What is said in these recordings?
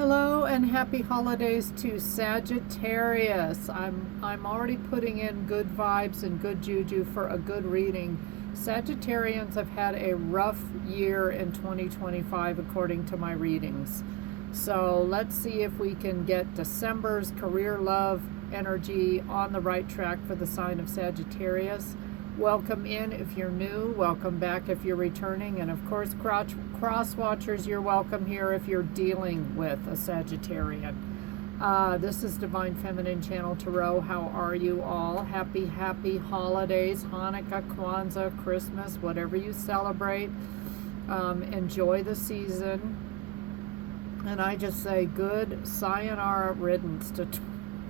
Hello and happy holidays to Sagittarius. I'm already putting in good vibes and good juju for a good reading. Sagittarians have had a rough year in 2025 according to my readings. So let's see if we can get December's career love energy on the right track for the sign of Sagittarius. Welcome in if you're new, welcome back if you're returning, and of course cross watchers, you're welcome here if you're dealing with a Sagittarian. This is Divine Feminine Channel Tarot. How are you all? Happy holidays, Hanukkah, Kwanzaa, Christmas, whatever you celebrate. Enjoy the season. And I just say good sayonara riddance to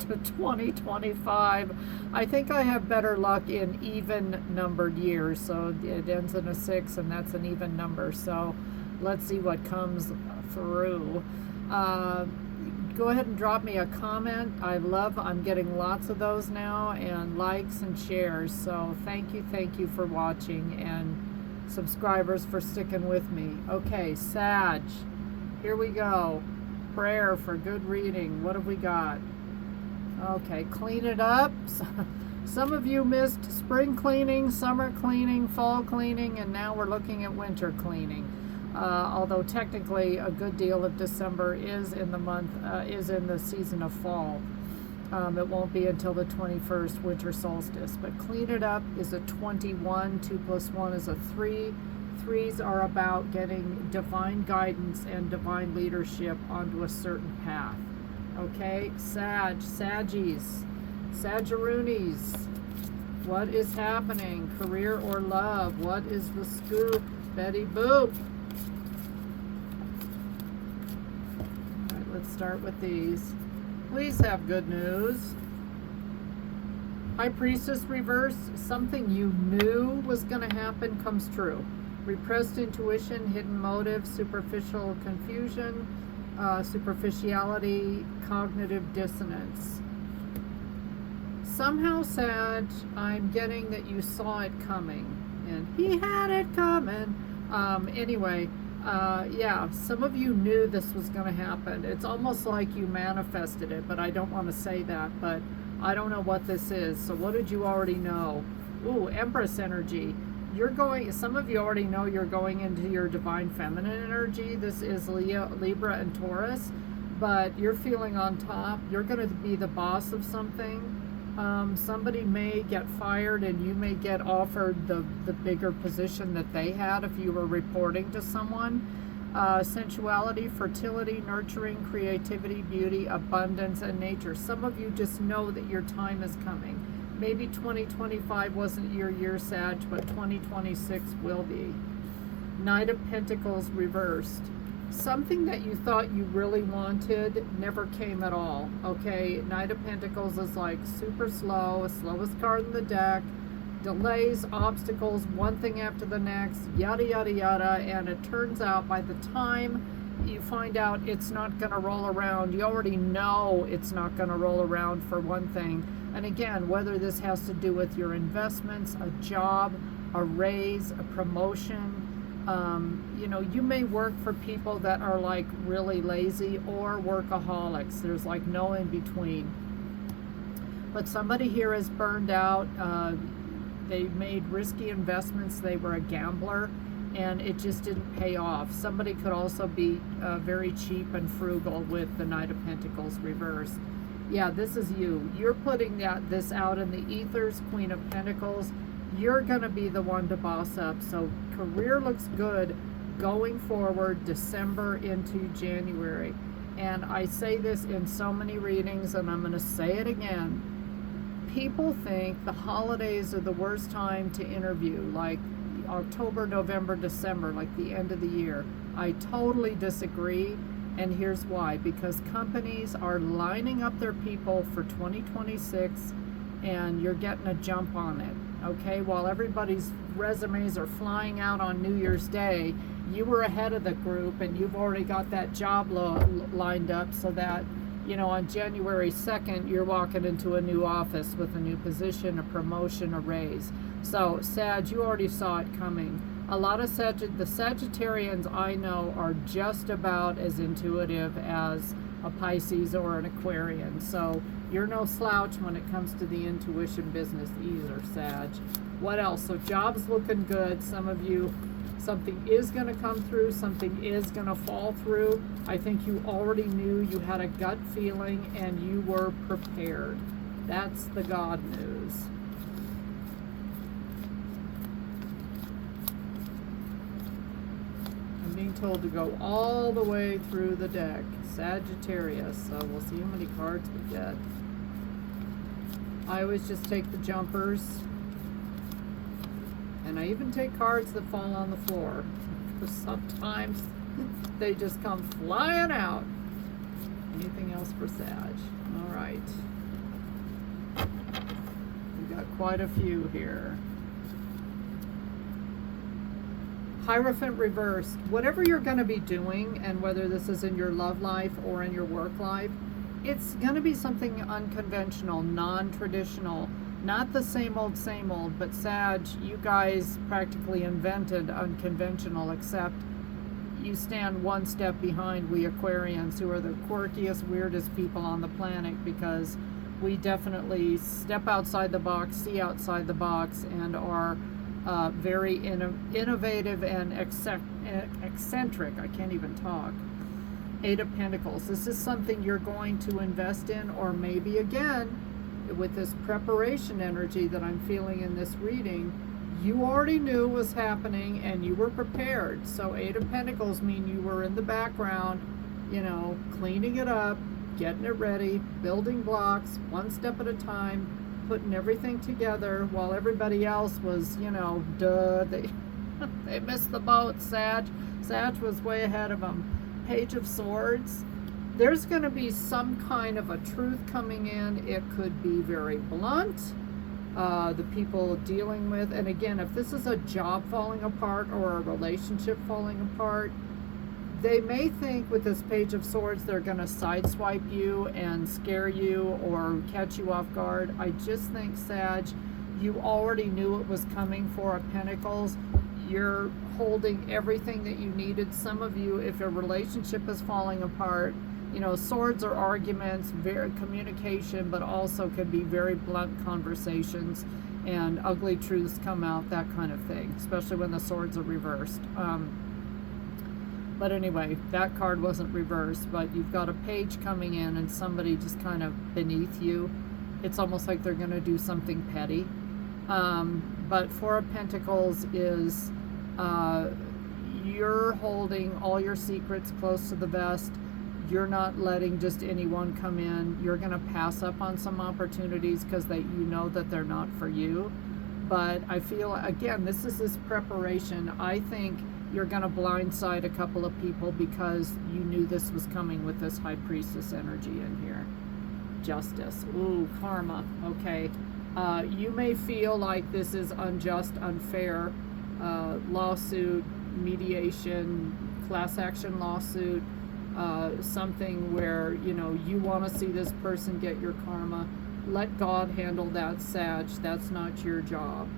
2025. I think I have better luck in even numbered years, so it ends in a 6 and that's an even number, so let's see what comes through. Go ahead and drop me a comment. I'm getting lots of those now, and likes and shares, so thank you for watching, and subscribers for sticking with me. Okay, Sag, here we go. Prayer for good reading. What have we got? Okay, clean it up. Some of you missed spring cleaning, summer cleaning, fall cleaning, and now we're looking at winter cleaning. Although technically a good deal of December is in the season of fall. It won't be until the 21st, winter solstice. But clean it up is a 21. 2 plus 1 is a 3. Threes are about getting divine guidance and divine leadership onto a certain path. Okay, Saggies, Saggeroonies, what is happening? Career or love? What is the scoop? Betty Boop. All right, let's start with these. Please have good news. High Priestess reverse. Something you knew was going to happen comes true. Repressed intuition, hidden motive, superficial confusion, superficiality, cognitive dissonance. Somehow, Sag, I'm getting that you saw it coming, and he had it coming. Yeah, some of you knew this was going to happen. It's almost like you manifested it, but I don't want to say that, but I don't know what this is. So what did you already know? Ooh, Empress energy. Some of you already know you're going into your divine feminine energy. This is Libra and Taurus, but you're feeling on top. You're going to be the boss of something. Somebody may get fired and you may get offered the bigger position that they had if you were reporting to someone. Sensuality, fertility, nurturing, creativity, beauty, abundance, and nature. Some of you just know that your time is coming. Maybe 2025 wasn't your year, Sag, but 2026 will be. Knight of Pentacles reversed. Something that you thought you really wanted never came at all, okay? Knight of Pentacles is like super slow, slowest card in the deck, delays, obstacles, one thing after the next, yada, yada, yada, and it turns out by the time you find out it's not going to roll around, you already know it's not going to roll around for one thing. And again, whether this has to do with your investments, a job, a raise, a promotion, you may work for people that are like really lazy or workaholics. There's like no in between. But somebody here is burned out. They made risky investments. They were a gambler and it just didn't pay off. Somebody could also be very cheap and frugal with the Knight of Pentacles reversed. Yeah, this is you. You're putting this out in the ethers, Queen of Pentacles. You're going to be the one to boss up. So career looks good going forward, December into January. And I say this in so many readings, and I'm going to say it again. People think the holidays are the worst time to interview, like October, November, December, like the end of the year. I totally disagree. And here's why. Because companies are lining up their people for 2026 and you're getting a jump on it. Okay, while everybody's resumes are flying out on New Year's Day, you were ahead of the group and you've already got that job lined up so that, on January 2nd, you're walking into a new office with a new position, a promotion, a raise. So, Sag, you already saw it coming. A lot of the Sagittarians I know are just about as intuitive as a Pisces or an Aquarian. So you're no slouch when it comes to the intuition business either, Sag. What else? So jobs looking good. Some of you, something is going to come through. Something is going to fall through. I think you already knew. You had a gut feeling and you were prepared. That's the God news. I'm being told to go all the way through the deck. Sagittarius. So we'll see how many cards we get. I always just take the jumpers. And I even take cards that fall on the floor. Because sometimes they just come flying out. Anything else for Sag? All right. We've got quite a few here. Hierophant reversed. Whatever you're going to be doing, and whether this is in your love life or in your work life, it's going to be something unconventional, non-traditional, not the same old, but Sag, you guys practically invented unconventional, except you stand one step behind we Aquarians, who are the quirkiest, weirdest people on the planet, because we definitely step outside the box, see outside the box, and are very innovative and eccentric. I can't even talk. Eight of Pentacles. This is something you're going to invest in, or maybe again, with this preparation energy that I'm feeling in this reading, you already knew was happening and you were prepared. So Eight of Pentacles mean you were in the background, you know, cleaning it up, getting it ready, building blocks, one step at a time, putting everything together while everybody else was, you know, they missed the boat. Sag was way ahead of them. Page of Swords. There's going to be some kind of a truth coming in. It could be very blunt. The people dealing with, and again, if this is a job falling apart or a relationship falling apart, they may think with this Page of Swords they're going to sideswipe you and scare you or catch you off guard. I just think, Sag, you already knew it was coming. Four of Pentacles. You're holding everything that you needed. Some of you, if a relationship is falling apart, you know, swords are arguments, very communication, but also can be very blunt conversations, and ugly truths come out, that kind of thing, especially when the swords are reversed. But anyway, that card wasn't reversed, but you've got a page coming in and somebody just kind of beneath you. It's almost like they're going to do something petty. But Four of Pentacles is you're holding all your secrets close to the vest. You're not letting just anyone come in. You're going to pass up on some opportunities because you know that they're not for you. But I feel, again, this is this preparation. I think you're going to blindside a couple of people because you knew this was coming with this High Priestess energy in here. Justice. Ooh, karma. Okay. You may feel like this is unjust, unfair. Lawsuit, mediation, class action lawsuit. Something where, you know, you want to see this person get your karma. Let God handle that, Sag. That's not your job.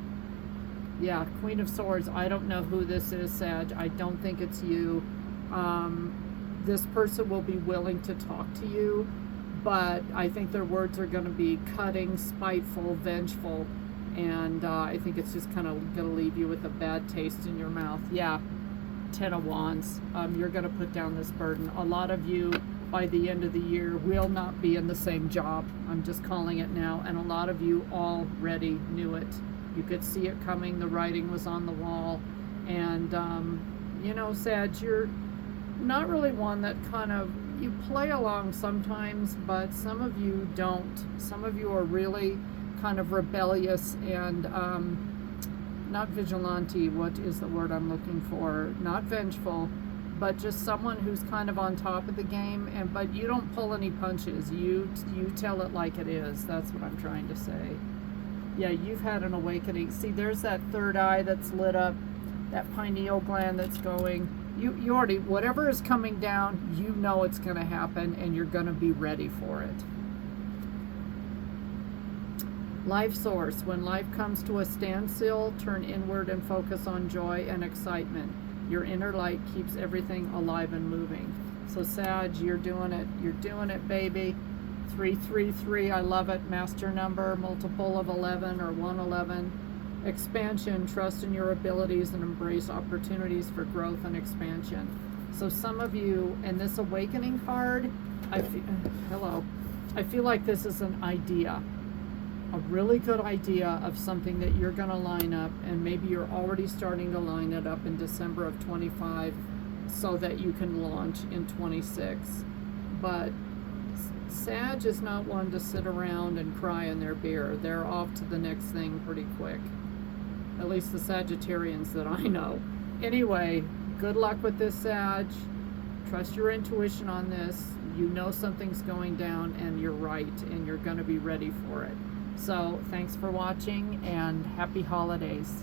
Yeah, Queen of Swords. I don't know who this is, Sag. I don't think it's you. This person will be willing to talk to you, but I think their words are going to be cutting, spiteful, vengeful, and I think it's just kind of going to leave you with a bad taste in your mouth. Yeah. 10 of Wands. You're going to put down this burden. A lot of you by the end of the year will not be in the same job. I'm just calling it now. And a lot of you already knew it. You could see it coming. The writing was on the wall. And, you know, Sag, you're not really one that kind of, you play along sometimes, but some of you don't. Some of you are really kind of rebellious and, not vigilante, what is the word I'm looking for? Not vengeful, but just someone who's kind of on top of the game. And but you don't pull any punches. You tell it like it is. That's what I'm trying to say. Yeah, you've had an awakening. See, there's that third eye that's lit up, that pineal gland that's going. You already, whatever is coming down, you know it's going to happen, and you're going to be ready for it. Life source. When life comes to a standstill, turn inward and focus on joy and excitement. Your inner light keeps everything alive and moving. So Sag, you're doing it. You're doing it, baby. 333, I love it. Master number, multiple of 11 or 111. Expansion, trust in your abilities and embrace opportunities for growth and expansion. So some of you, and this awakening card, I feel like this is an idea, a really good idea of something that you're going to line up, and maybe you're already starting to line it up in December of 25 so that you can launch in 26. But Sag is not one to sit around and cry in their beer. They're off to the next thing pretty quick. At least the Sagittarians that I know. Anyway, good luck with this, Sag. Trust your intuition on this. You know something's going down and you're right, and you're going to be ready for it. So thanks for watching and happy holidays.